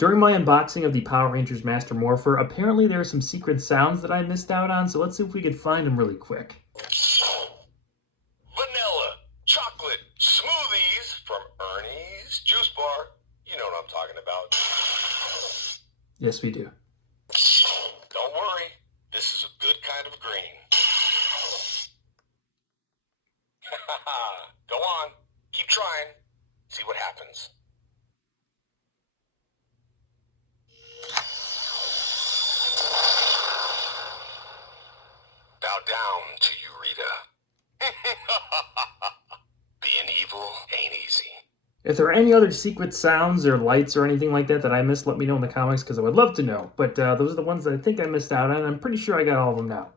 During my unboxing of the Power Rangers Master Morpher, apparently there are some secret sounds that I missed out on, so let's see if we could find them really quick. Vanilla, chocolate, smoothies from Ernie's Juice Bar. You know what I'm talking about. Yes, we do. Don't worry, this is a good kind of green. Go on, keep trying. See what happens. Bow down to you, Rita. Being evil ain't easy. If there are any other secret sounds or lights or anything like that that I missed, let me know in the comments because I would love to know. But those are the ones that I think I missed out on. I'm pretty sure I got all of them now.